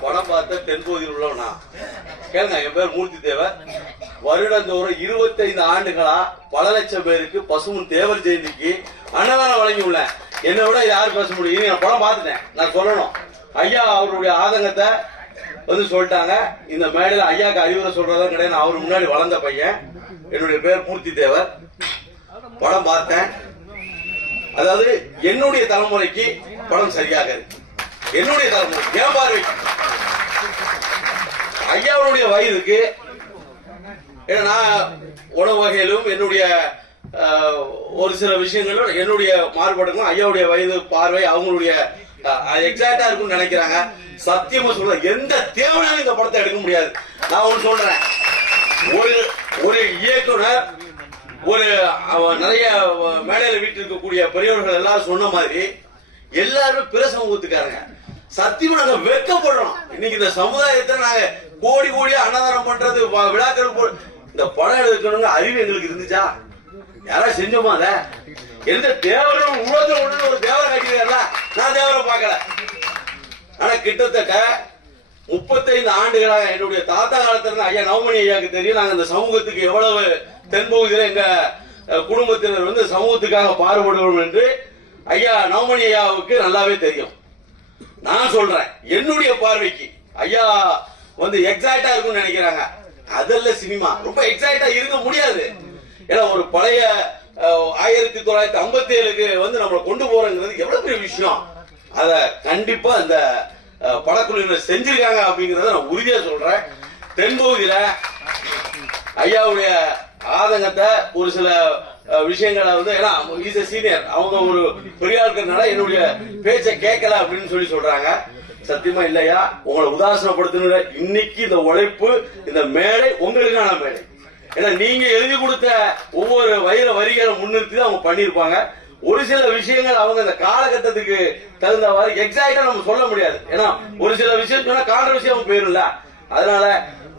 படம் பார்த்த தென்பகுதியில் உள்ளவனா கேளுங்க. என் பேர் மூர்த்தி தேவர். வருடந்தோறும் 25 ஆண்டுகளா பல லட்சம் பேருக்கு பசுமன் தேவர் ஜெயந்திக்கு அன்னதானம் வழங்கி உள்ளேன். என்னை விட யாரு பேச முடியும்? நான் படம் பார்த்துட்டேன். நான் சொல்லணும், ஐயா அவருடைய ஆதங்கத்தை வந்து சொல்லிட்டாங்க. இந்த மேடையில் ஐயாக்கு அறிவுரை சொல்றதும் கிடையாது. நான் அவர் முன்னாடி வளர்ந்த பையன். என்னுடைய பேர் மூர்த்தி தேவர். படம் பார்த்தேன். அதாவது என்னுடைய தலைமுறைக்கு படம் சரியாக இருக்கு. என்னுடைய தலைமுறை ஏன் பார்வை ஐயாவுடைய வயதுக்கு நான் உணவு வகையிலும் என்னுடைய ஒரு சில விஷயங்களும் என்னுடைய மாறுபாடுகளும் ஐயாவுடைய வயது பார்வை அவங்களுடைய எக்ஸாக்டா இருக்கும்னு நினைக்கிறாங்க. சத்தியமா சொல்ற எந்த தேவையான இந்த படத்தை எடுக்க முடியாது. நான் ஒண்ணு சொல்றேன், ஒரு இயக்குனர் ஒரு நிறைய மேடையில வீட்டில் இருக்கக்கூடிய பெரியவர்கள் எல்லாம் சொன்ன மாதிரி எல்லாருமே பிற சமூகத்துக்காரங்க. சத்தியமா நாங்க வெட்கப்படுறோம். இன்னைக்கு இந்த சமுதாயத்தை நாங்க கோடி கோடியா அன்னதானம் பண்றது விழாக்கள் இந்த படம் எடுக்கணுங்க அறிவு எங்களுக்கு இருந்துச்சா? யாராவது செஞ்சோமா? அத எந்த தேவரும் உலகத்தில் உள்ள ஒரு தேவரை காட்டினார்ல, நான் தேவரை பார்க்கல. ஆனா கிட்டத்தட்ட 35 ஆண்டுகளாக என்னுடைய தாத்தா காலத்துல ஐயா நவமணி ஐயாவுக்கு தெரியும் நாங்க இந்த சமூகத்துக்கு எவ்வளவு தென்பகுதியில எங்க குடும்பத்தினர் வந்து சமூகத்துக்காக பாடுபடுவோம் என்று ஐயா நவமணி ஐயாவுக்கு நல்லாவே தெரியும். நான் சொல்றேன், என்னுடைய பார்வைக்கு ஐயா வந்து எக்ஸாக்டா இருக்கும்னு நினைக்கிறாங்க. அதல்ல சினிமா ரொம்ப எக்ஸாக்டா இருக்க முடியாது. ஏன்னா ஒரு பழைய 1957க்கு வந்து நம்மளை கொண்டு போறங்கிறது எவ்வளவு பெரிய விஷயம். அத கண்டிப்பா இந்த படக்குழுவினர் செஞ்சிருக்காங்க அப்படிங்கறத நான் உறுதியா சொல்றேன். தென்பகுதியில ஐயாவுடைய ஆதங்கத்தை ஒரு சில விஷயங்களை வந்து ஏன்னா சீனியர் அவங்க ஒரு பெரிய ஆட்கள்னால என்னுடைய பேச்சை கேட்கல அப்படின்னு சொல்றாங்க. சத்தியமா இல்லையா, உங்களை உதாசனப்படுத்த இன்னைக்கு இந்த உழைப்பு இந்த மேடை உங்களுக்கான மேடை. ஏன்னா நீங்க எழுதி கொடுத்த ஒவ்வொரு வரிகளை முன்னிறுத்தி தான் அவங்க பண்ணிருப்பாங்க. ஒரு சில விஷயங்கள் அவங்க இந்த காலகட்டத்துக்கு தகுந்தவாறு எக்ஸாக்டா நம்ம சொல்ல முடியாது. ஏன்னா ஒரு சில விஷயம் சொன்னா கான்ட்ரவர்சியா போயிரும்ல. அதனால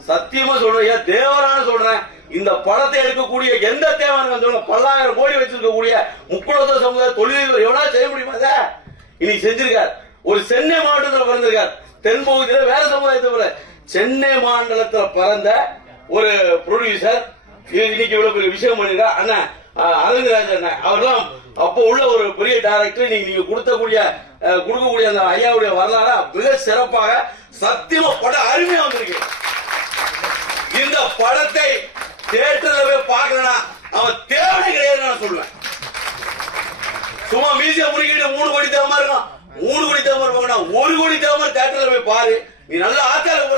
சத்தியமா சொல்றேன், தேவரான சொல்றேன், இந்த படத்தை எடுக்கக்கூடிய எந்த தேவன் பல்லாயிரம் கோடி வச்சிருக்கக்கூடிய முக்குளத்தோர சமுதாய தொழிலதிபர் எவ்வளவு செய்ய முடியுமா? இன்னைக்கு செஞ்சிருக்கார். ஒரு சென்னை மாவட்டத்தில் பிறந்திருக்கார். தென்பகுதியில வேற சமுதாயத்தை சென்னை மாநிலத்தில் பிறந்த ஒரு ப்ரொடியூசர் இன்னைக்கு இவ்வளவு பெரிய விஷயம் பண்ணிருக்கார். அண்ணா அரவிந்தராஜ் அண்ணா அவர்லாம் அப்போ உள்ள ஒரு பெரிய டைரக்டர். நீங்க கொடுக்கக்கூடிய அந்த ஐயாவுடைய வரலாறு மிக சிறப்பாக சத்தியமா படம் அருமையா வந்திருக்கு. இந்த படத்தை தியேட்டர்ல போய் பார்க்கலனா அவன் தேவை கிடையாது நான் சொல்லுவேன். சும்மா மியூசியம் முறிக்கிட்டு 3 கோடி தேவமா இருக்கும், 3 கோடி தேவமா இருப்பாங்க, 1 கோடி தேவமா தியேட்டர்ல போய் பாரு. நீ நல்ல ஆச்சாரம்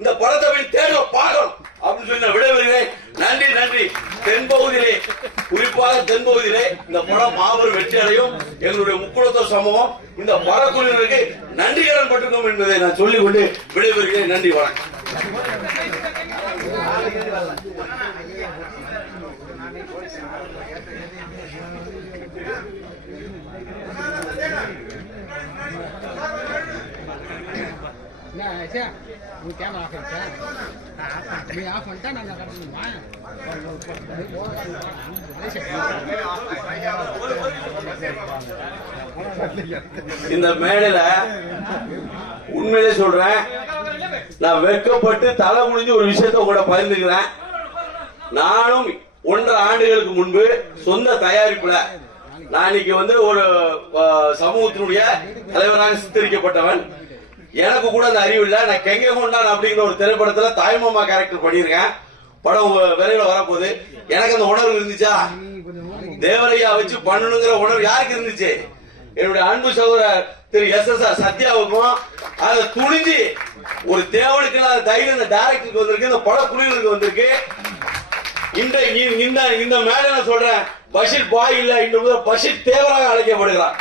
இந்த படத்தை போய் தேட்டர்ல பார்க்கணும் அப்படின்னு சொல்லி நான் விடைபெறுகிறேன். நன்றி நன்றி. தென்பகுதியிலே குறிப்பாக தென்பகுதியிலே இந்த படம் மாபெரும் வெற்றி அடையும். எங்களுடைய முக்குளத்தோர் சமூகம் இந்த படக்குழுவினருக்கு நன்றி கடன் பட்டிருக்கோம் என்பதை நான் சொல்லிக் கொண்டு விடைபெறுகிறேன். நன்றி, வணக்கம். இந்த மேடையில உண்மையிலே சொல்றேன், நான் வெட்கப்பட்டு தலை குனிஞ்சு ஒரு விஷயத்தை கூட பகிர்ந்துக்கிறேன். நானும் 1.5 ஆண்டுகளுக்கு முன்பு சொந்த தயாரிப்புல நான் இன்னைக்கு வந்து ஒரு சமூகத்தினுடைய தலைவராக சித்தரிக்கப்பட்டவன். எனக்கு கூட அந்த அறிவு இல்ல. நான் கெங்க கொண்டான் அப்படிங்கிற ஒரு திரைப்படத்துல தாய்மாமா கேரக்டர் பண்ணிருக்கேன். படம் விரைவில் வரப்போகுது. எனக்கு அந்த உணர்வு இருந்துச்சா? தேவரையா வச்சு பண்ணணுங்கிற உணர்வு யாருக்கு இருந்துச்சு? என்னுடைய அன்பு சகோதரர் திரு SSR சத்யாவுக்கும் அதை துணிஞ்சு ஒரு தேவனுக்கு தைரியம் இந்த டைரக்டருக்கு வந்திருக்கு, இந்த படக்குழுவினருக்கு வந்திருக்கு. இந்த மேல நான் சொல்றேன், பஷீர் பாய் இல்ல, இன்று பஷீர் தேவராக அழைக்கப்படுகிறார்.